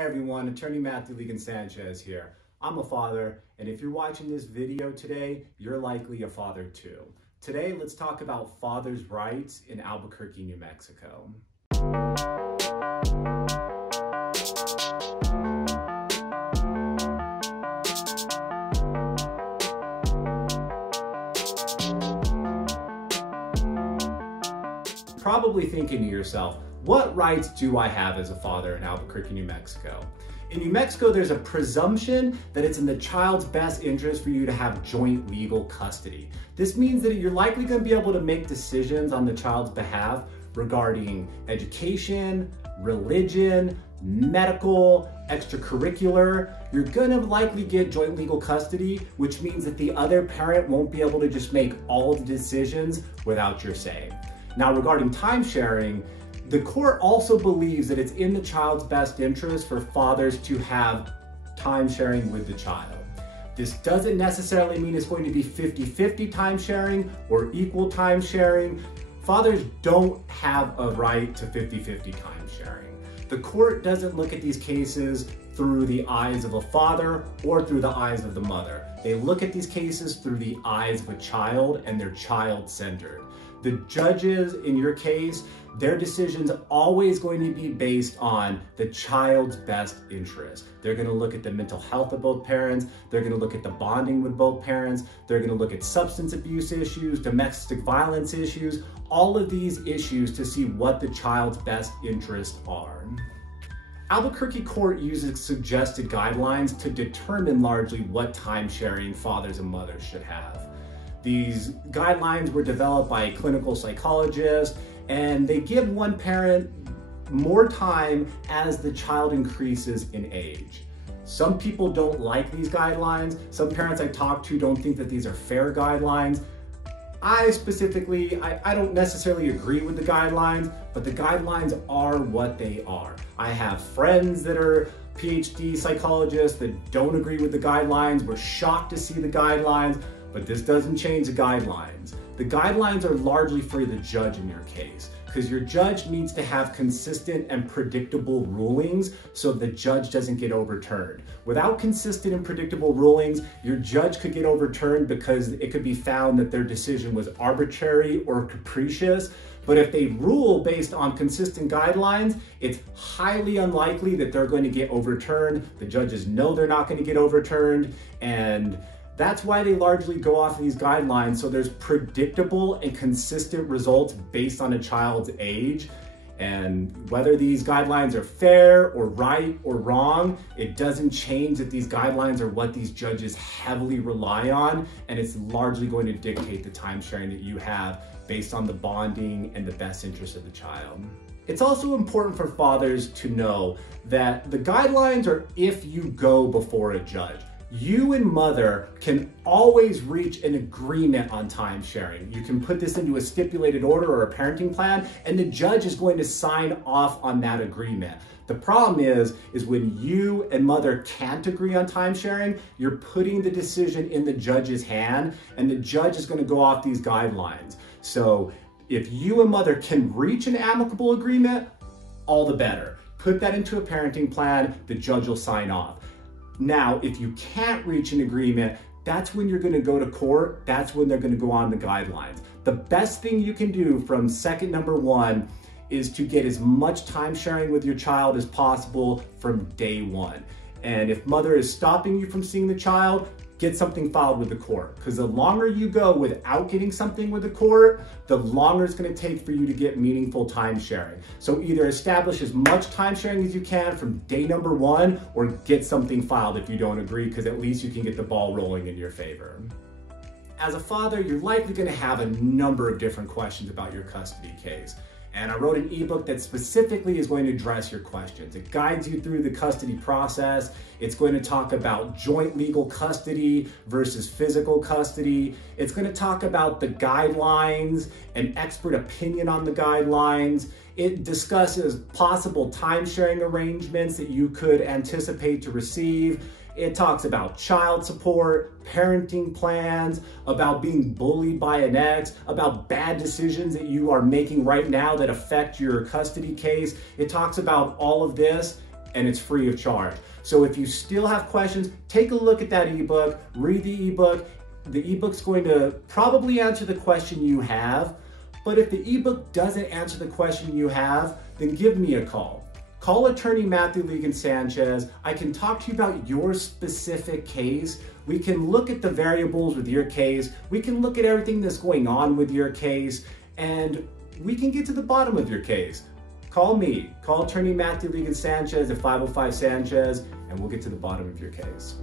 Hey everyone, Attorney Matthew Sanchez here. I'm a father, and if you're watching this video today, you're likely a father too. Today, let's talk about fathers' rights in Albuquerque, New Mexico. Probably thinking to yourself, what rights do I have as a father in Albuquerque, New Mexico? In New Mexico, there's a presumption that it's in the child's best interest for you to have joint legal custody. This means that you're likely going to be able to make decisions on the child's behalf regarding education, religion, medical, extracurricular. You're going to likely get joint legal custody, which means that the other parent won't be able to just make all of the decisions without your say. Now, regarding time sharing, the court also believes that it's in the child's best interest for fathers to have time sharing with the child. This doesn't necessarily mean it's going to be 50-50 time sharing or equal time sharing. Fathers don't have a right to 50-50 time sharing. The court doesn't look at these cases through the eyes of a father or through the eyes of the mother. They look at these cases through the eyes of a child, and they're child-centered. The judges in your case, their decisions are always going to be based on the child's best interest. They're going to look at the mental health of both parents. They're going to look at the bonding with both parents. They're going to look at substance abuse issues, domestic violence issues, all of these issues to see what the child's best interests are. Albuquerque Court uses suggested guidelines to determine largely what time sharing fathers and mothers should have. These guidelines were developed by a clinical psychologist, and they give one parent more time as the child increases in age. Some people don't like these guidelines. Some parents I talk to don't think that these are fair guidelines. I specifically, I don't necessarily agree with the guidelines, but the guidelines are what they are. I have friends that are PhD psychologists that don't agree with the guidelines. We're shocked to see the guidelines, but this doesn't change the guidelines. The guidelines are largely for the judge in your case, because your judge needs to have consistent and predictable rulings so the judge doesn't get overturned. Without consistent and predictable rulings, your judge could get overturned because it could be found that their decision was arbitrary or capricious. But if they rule based on consistent guidelines, it's highly unlikely that they're going to get overturned. The judges know they're not going to get overturned, and that's why they largely go off of these guidelines, so there's predictable and consistent results based on a child's age. And whether these guidelines are fair or right or wrong, it doesn't change that these guidelines are what these judges heavily rely on, and it's largely going to dictate the time sharing that you have based on the bonding and the best interest of the child. It's also important for fathers to know that the guidelines are if you go before a judge. You and mother can always reach an agreement on time sharing. You can put this into a stipulated order or a parenting plan, and the judge is going to sign off on that agreement. The problem is when you and mother can't agree on time sharing, you're putting the decision in the judge's hand, and the judge is going to go off these guidelines. So if you and mother can reach an amicable agreement, all the better. Put that into a parenting plan, the judge will sign off. Now, if you can't reach an agreement, that's when you're going to go to court. That's when they're going to go on the guidelines. The best thing you can do from second number one is to get as much time sharing with your child as possible from day one. And if mother is stopping you from seeing the child, get something filed with the court, because the longer you go without getting something with the court, the longer it's going to take for you to get meaningful time sharing. So either establish as much time sharing as you can from day number one, or get something filed if you don't agree, because at least you can get the ball rolling in your favor. As a father, you're likely going to have a number of different questions about your custody case. And I wrote an ebook that specifically is going to address your questions. It guides you through the custody process. It's going to talk about joint legal custody versus physical custody. It's going to talk about the guidelines and expert opinion on the guidelines. It discusses possible time sharing arrangements that you could anticipate to receive. It talks about child support, parenting plans, about being bullied by an ex, about bad decisions that you are making right now that affect your custody case. It talks about all of this, and it's free of charge. So if you still have questions, take a look at that ebook, read the ebook. The ebook's going to probably answer the question you have, but if the ebook doesn't answer the question you have, then give me a call. Call attorney Matthew Legan Sanchez. I can talk to you about your specific case. We can look at the variables with your case. We can look at everything that's going on with your case, and we can get to the bottom of your case. Call me. Call attorney Matthew Legan Sanchez at 505 Sanchez, and we'll get to the bottom of your case.